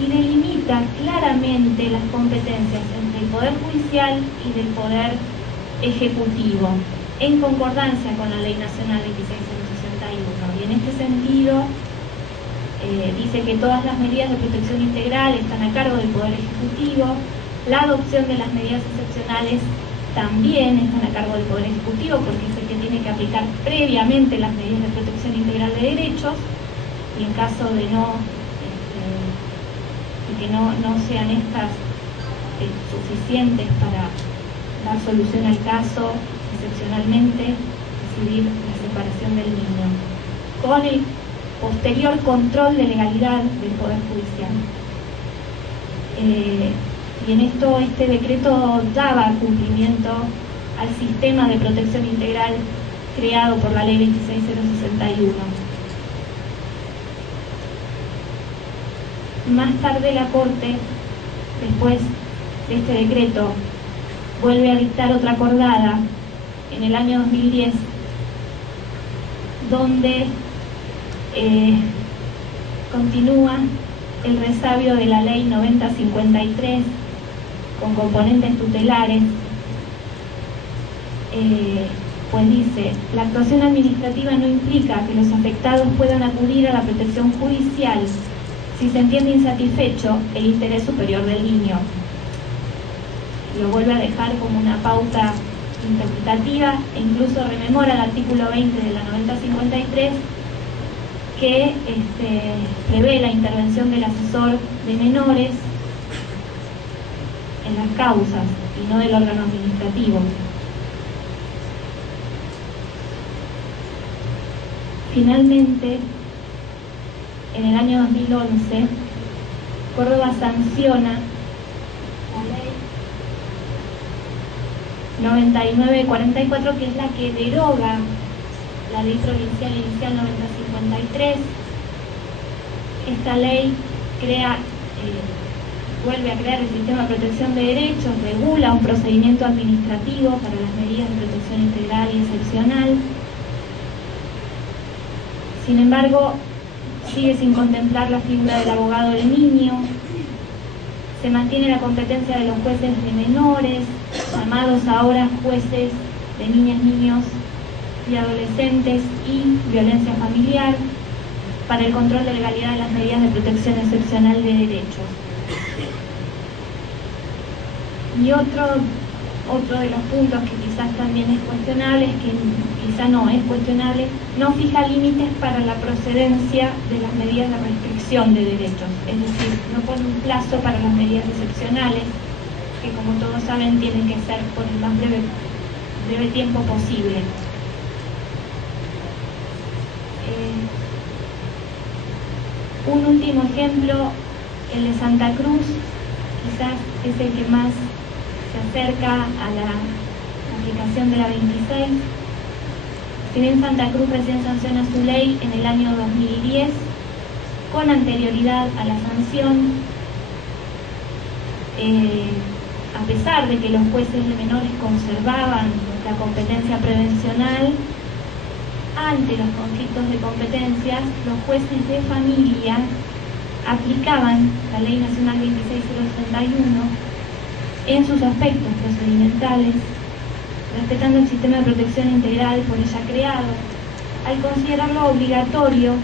y delimita claramente las competencias entre el Poder Judicial y del Poder Ejecutivo, en concordancia con la Ley Nacional 26061. Y en este sentido, dice que todas las medidas de protección integral están a cargo del Poder Ejecutivo, la adopción de las medidas excepcionales también están a cargo del Poder Ejecutivo, porque es el que tiene que aplicar previamente las medidas de protección integral de derechos, y en caso de que no sean estas suficientes para dar solución al caso, excepcionalmente decidir la separación del niño, con el posterior control de legalidad del Poder Judicial. Y en esto este decreto daba cumplimiento al sistema de protección integral creado por la Ley 26061. Más tarde la Corte, después de este decreto, vuelve a dictar otra acordada en el año 2010, donde continúa el resabio de la Ley 9053 con componentes tutelares. Pues dice: la actuación administrativa no implica que los afectados puedan acudir a la protección judicial si se entiende insatisfecho el interés superior del niño. Lo vuelve a dejar como una pauta interpretativa e incluso rememora el artículo 20 de la 9053, que prevé la intervención del asesor de menores en las causas y no del órgano administrativo. Finalmente, en el año 2011, Córdoba sanciona la ley 9944, que es la que deroga la ley provincial inicial 9053. Esta ley vuelve a crear el sistema de protección de derechos, regula un procedimiento administrativo para las medidas de protección integral y excepcional. Sin embargo, sigue sin contemplar la figura del abogado del niño. Se mantiene la competencia de los jueces de menores, llamados ahora jueces de niñas, niños y adolescentes y violencia familiar, para el control de legalidad de las medidas de protección excepcional de derechos. Y otro de los puntos que quizás también es cuestionable, es que quizá no es cuestionable, no fija límites para la procedencia de las medidas de restricción de derechos, es decir, no pone un plazo para las medidas excepcionales, que como todos saben tienen que ser por el más breve tiempo posible. Un último ejemplo, el de Santa Cruz, quizás es el que más se acerca a la aplicación de la 26. Si bien Santa Cruz recién sanciona su ley en el año 2010, con anterioridad a la sanción, a pesar de que los jueces de menores conservaban la competencia prevencional, ante los conflictos de competencias, los jueces de familia aplicaban la Ley Nacional 26061 en sus aspectos procedimentales, respetando el sistema de protección integral por ella creado, al considerarlo obligatorio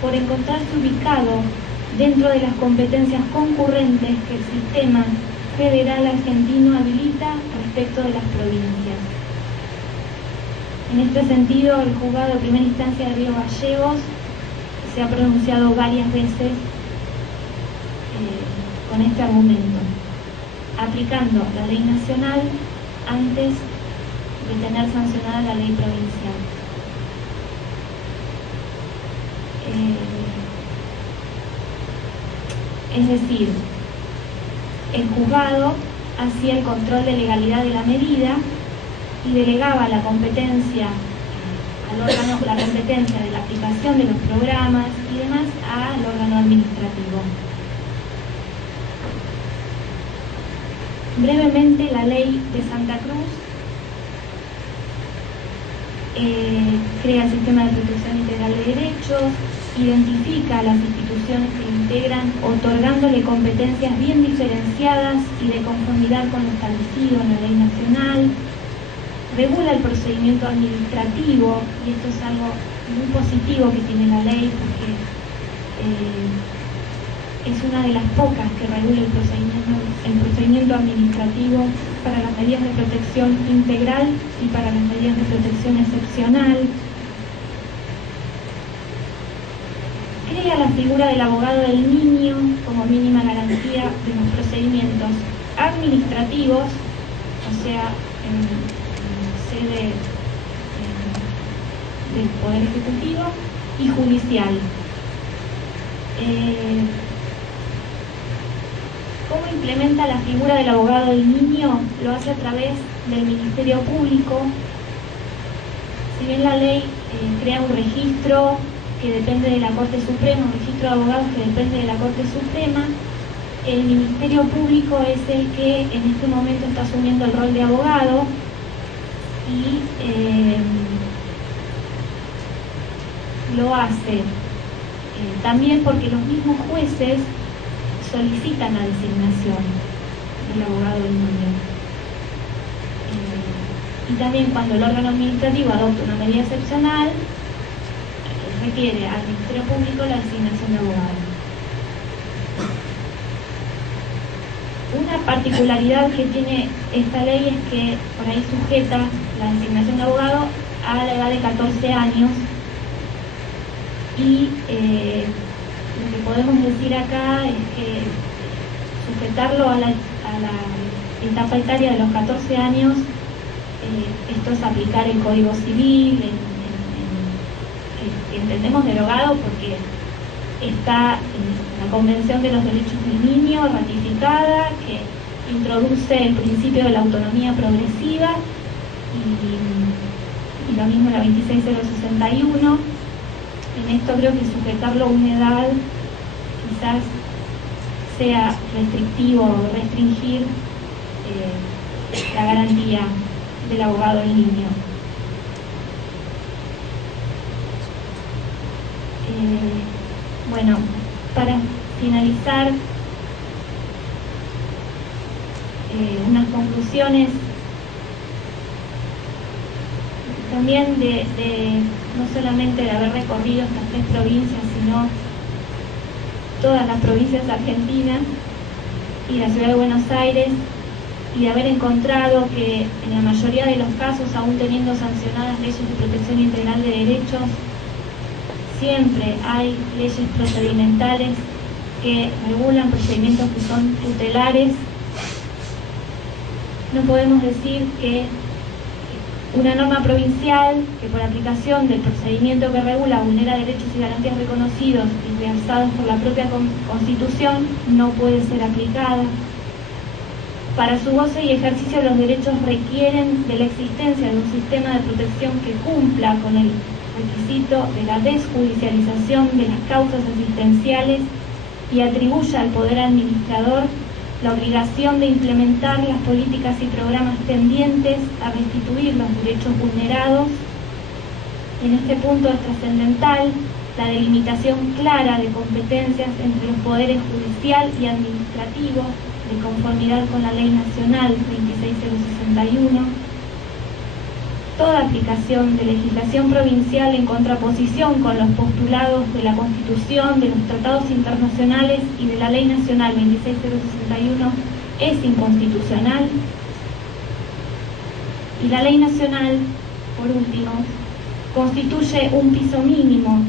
por encontrarse ubicado dentro de las competencias concurrentes que el sistema federal argentino habilita respecto de las provincias. En este sentido, el juzgado de primera instancia de Río Gallegos se ha pronunciado varias veces con este argumento, aplicando la ley nacional antes de tener sancionada la ley provincial. Es decir, el juzgado hacía el control de legalidad de la medida y delegaba la competencia al órgano, la competencia de la aplicación de los programas y demás al órgano administrativo. Brevemente, la ley de Santa Cruz crea el sistema de protección integral de derechos, identifica a las instituciones que lo integran, otorgándole competencias bien diferenciadas y de conformidad con lo establecido en la ley nacional. Regula el procedimiento administrativo, y esto es algo muy positivo que tiene la ley, porque es una de las pocas que regula el procedimiento administrativo para las medidas de protección integral y para las medidas de protección excepcional. Crea la figura del abogado del niño como mínima garantía de los procedimientos administrativos, o sea, en sede del Poder Ejecutivo, y judicial. ¿Cómo implementa la figura del abogado del niño? Lo hace a través del Ministerio Público. Si bien la ley crea un registro que depende de la Corte Suprema, un registro de abogados que depende de la Corte Suprema, el Ministerio Público es el que en este momento está asumiendo el rol de abogado y lo hace también porque los mismos jueces solicitan la designación del abogado del niño. Y también cuando el órgano administrativo adopta una medida excepcional, requiere al Ministerio Público la designación de abogado. Una particularidad que tiene esta ley es que por ahí sujeta la designación de abogado a la edad de 14 años y lo que podemos decir acá es que sujetarlo a la etapa etaria de los 14 años, esto es aplicar el Código Civil, que entendemos derogado porque está la Convención de los Derechos del Niño ratificada, que introduce el principio de la autonomía progresiva, y lo mismo la 26061. En esto creo que sujetarlo a una edad quizás sea restrictivo o restringir la garantía del abogado del niño. Bueno, para finalizar, unas conclusiones también no solamente de haber recorrido estas 3 provincias, sino todas las provincias argentinas y la ciudad de Buenos Aires, y de haber encontrado que en la mayoría de los casos, aún teniendo sancionadas leyes de protección integral de derechos, siempre hay leyes procedimentales que regulan procedimientos que son tutelares. No podemos decir que una norma provincial que por aplicación del procedimiento que regula vulnera derechos y garantías reconocidos y realzados por la propia Constitución no puede ser aplicada. Para su goce y ejercicio los derechos requieren de la existencia de un sistema de protección que cumpla con el requisito de la desjudicialización de las causas asistenciales y atribuya al Poder Administrador la obligación de implementar las políticas y programas tendientes a restituir los derechos vulnerados. En este punto es trascendental la delimitación clara de competencias entre los poderes judicial y administrativo, de conformidad con la Ley Nacional 26061. Toda aplicación de legislación provincial en contraposición con los postulados de la Constitución, de los tratados internacionales y de la Ley Nacional 26061 es inconstitucional. Y la Ley Nacional, por último, constituye un piso mínimo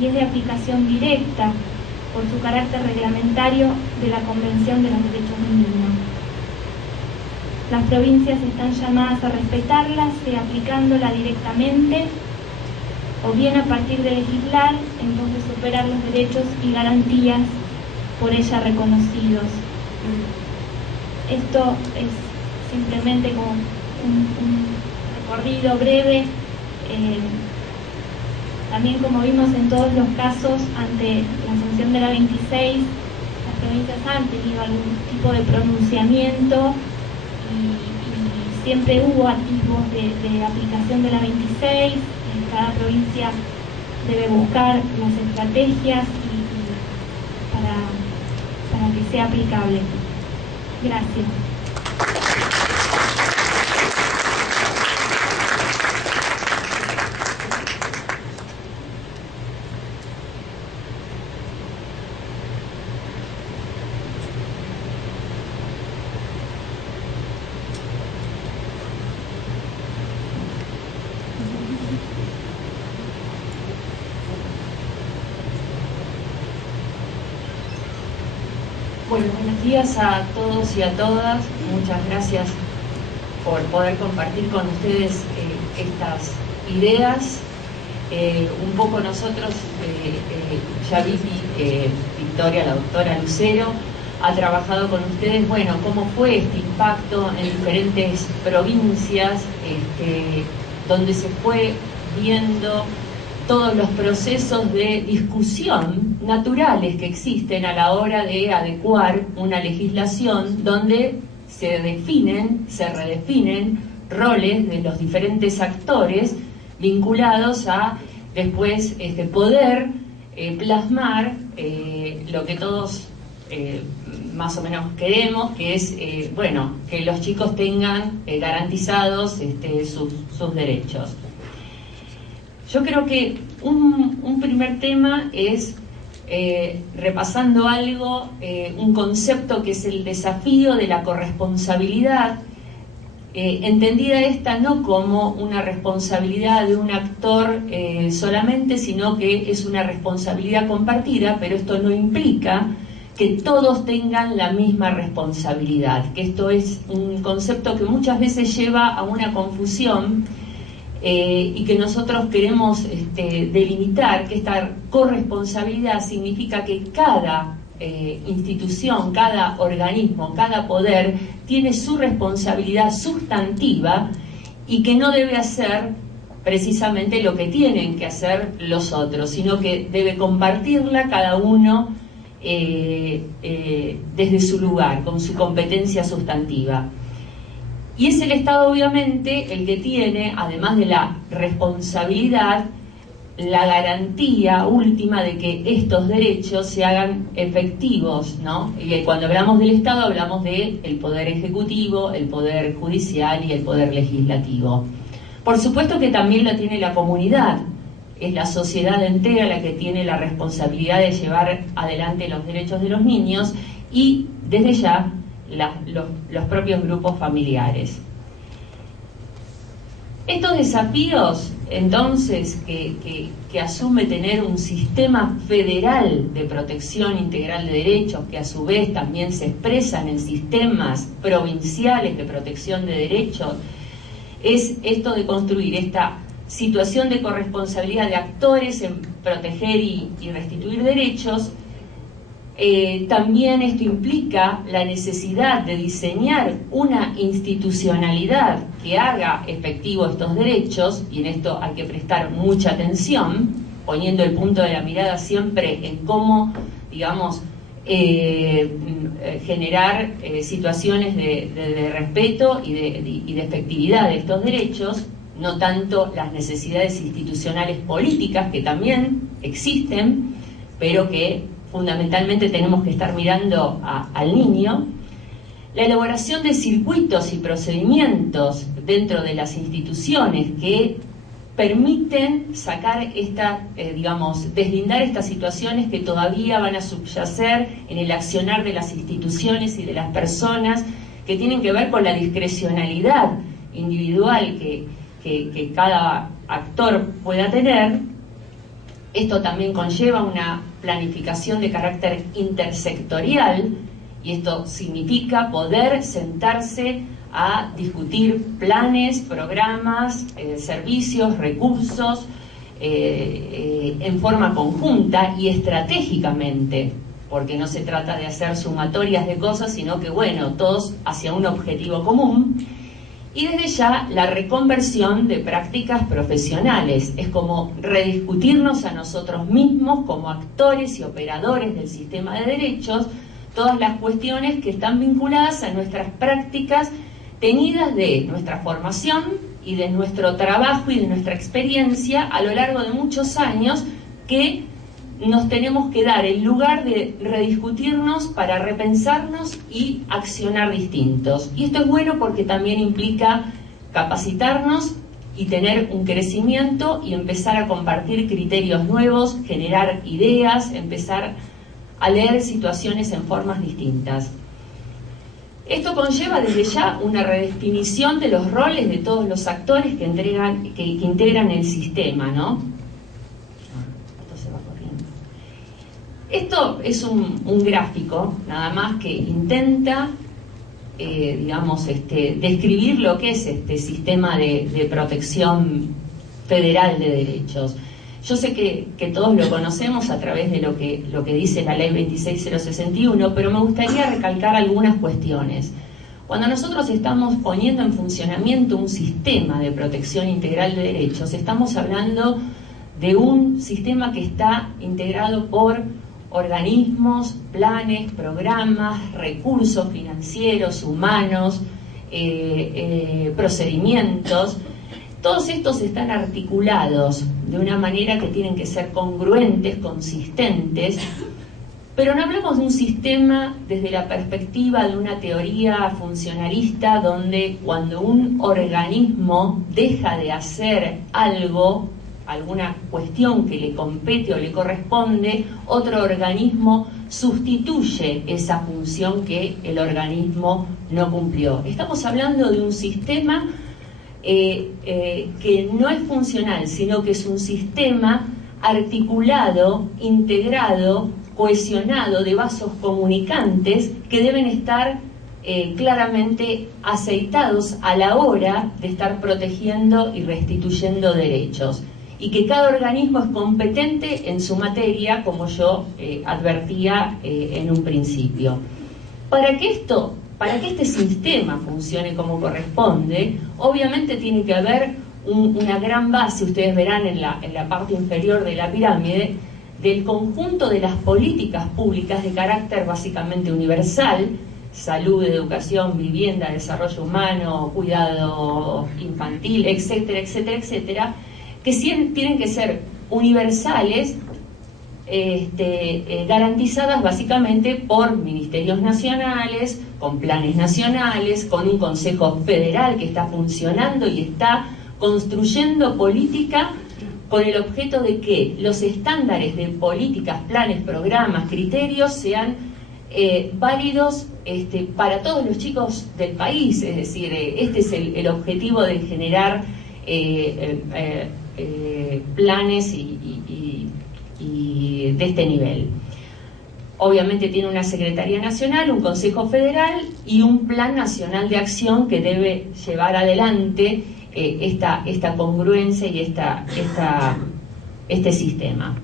y es de aplicación directa por su carácter reglamentario de la Convención de los Derechos del Niño. Las provincias están llamadas a respetarla, sea aplicándola directamente o bien a partir de legislar, entonces superar los derechos y garantías por ella reconocidos. Esto es simplemente como un recorrido breve. También, como vimos en todos los casos, ante la sanción de la 26, las provincias han tenido algún tipo de pronunciamiento y siempre hubo atisbos de aplicación de la 26. Cada provincia debe buscar las estrategias para que sea aplicable. Gracias. Bueno, buenos días a todos y a todas. Muchas gracias por poder compartir con ustedes estas ideas. Un poco nosotros, Victoria, la doctora Lucero, ha trabajado con ustedes, bueno, cómo fue este impacto en diferentes provincias, donde se fue viendo todos los procesos de discusión naturales que existen a la hora de adecuar una legislación donde se redefinen roles de los diferentes actores vinculados a después poder plasmar lo que todos más o menos queremos, que es bueno, que los chicos tengan garantizados sus derechos. Yo creo que un primer tema es, repasando algo, un concepto que es el desafío de la corresponsabilidad, entendida esta no como una responsabilidad de un actor solamente, sino que es una responsabilidad compartida, pero esto no implica que todos tengan la misma responsabilidad, que esto es un concepto que muchas veces lleva a una confusión, y que nosotros queremos delimitar, que esta corresponsabilidad significa que cada institución, cada organismo, cada poder tiene su responsabilidad sustantiva y que no debe hacer precisamente lo que tienen que hacer los otros, sino que debe compartirla cada uno desde su lugar, con su competencia sustantiva. Y es el Estado, obviamente, el que tiene, además de la responsabilidad, la garantía última de que estos derechos se hagan efectivos, ¿no? Y cuando hablamos del Estado, hablamos del Poder Ejecutivo, el Poder Judicial y el Poder Legislativo. Por supuesto que también lo tiene la comunidad, es la sociedad entera la que tiene la responsabilidad de llevar adelante los derechos de los niños y, desde ya, los propios grupos familiares. Estos desafíos, entonces, que asume tener un sistema federal de protección integral de derechos, que a su vez también se expresan en sistemas provinciales de protección de derechos, es esto de construir esta situación de corresponsabilidad de actores en proteger y restituir derechos. También esto implica la necesidad de diseñar una institucionalidad que haga efectivos estos derechos, y en esto hay que prestar mucha atención, poniendo el punto de la mirada siempre en cómo, digamos, generar situaciones de respeto y de efectividad de estos derechos, no tanto las necesidades institucionales políticas, que también existen, pero que fundamentalmente tenemos que estar mirando al niño. La elaboración de circuitos y procedimientos dentro de las instituciones que permiten sacar deslindar estas situaciones que todavía van a subyacer en el accionar de las instituciones y de las personas, que tienen que ver con la discrecionalidad individual que cada actor pueda tener. Esto también conlleva una planificación de carácter intersectorial, y esto significa poder sentarse a discutir planes, programas, servicios, recursos en forma conjunta y estratégicamente, porque no se trata de hacer sumatorias de cosas, sino que, bueno, todos hacia un objetivo común. Y desde ya la reconversión de prácticas profesionales, es como rediscutirnos a nosotros mismos como actores y operadores del sistema de derechos, todas las cuestiones que están vinculadas a nuestras prácticas tenidas de nuestra formación y de nuestro trabajo y de nuestra experiencia a lo largo de muchos años que nos tenemos que dar el lugar de rediscutirnos para repensarnos y accionar distintos. Y esto es bueno porque también implica capacitarnos y tener un crecimiento y empezar a compartir criterios nuevos, generar ideas, empezar a leer situaciones en formas distintas. Esto conlleva desde ya una redefinición de los roles de todos los actores que integran el sistema, ¿no? Esto se va corriendo. Esto es un gráfico, nada más, que intenta, digamos, describir lo que es este sistema de protección federal de derechos. Yo sé que todos lo conocemos a través de lo que dice la ley 26061, pero me gustaría recalcar algunas cuestiones. Cuando nosotros estamos poniendo en funcionamiento un sistema de protección integral de derechos, estamos hablando de un sistema que está integrado por organismos, planes, programas, recursos financieros, humanos, procedimientos. Todos estos están articulados de una manera que tienen que ser congruentes, consistentes, pero no hablamos de un sistema desde la perspectiva de una teoría funcionalista donde cuando un organismo deja de hacer algo, alguna cuestión que le compete o le corresponde, otro organismo sustituye esa función que el organismo no cumplió. Estamos hablando de un sistema que no es funcional, sino que es un sistema articulado, integrado, cohesionado de vasos comunicantes que deben estar claramente aceitados a la hora de estar protegiendo y restituyendo derechos, y que cada organismo es competente en su materia, como yo advertía en un principio. Para que este sistema funcione como corresponde, obviamente tiene que haber una gran base, ustedes verán en la parte inferior de la pirámide, del conjunto de las políticas públicas de carácter básicamente universal: salud, educación, vivienda, desarrollo humano, cuidado infantil, etcétera, etcétera, etcétera, que tienen que ser universales, garantizadas básicamente por ministerios nacionales, con planes nacionales, con un Consejo Federal que está funcionando y está construyendo política con el objeto de que los estándares de políticas, planes, programas, criterios sean válidos para todos los chicos del país. Es decir, este es el objetivo de generar planes y de este nivel. Obviamente tiene una Secretaría Nacional, un Consejo Federal y un Plan Nacional de Acción que debe llevar adelante esta congruencia y este sistema.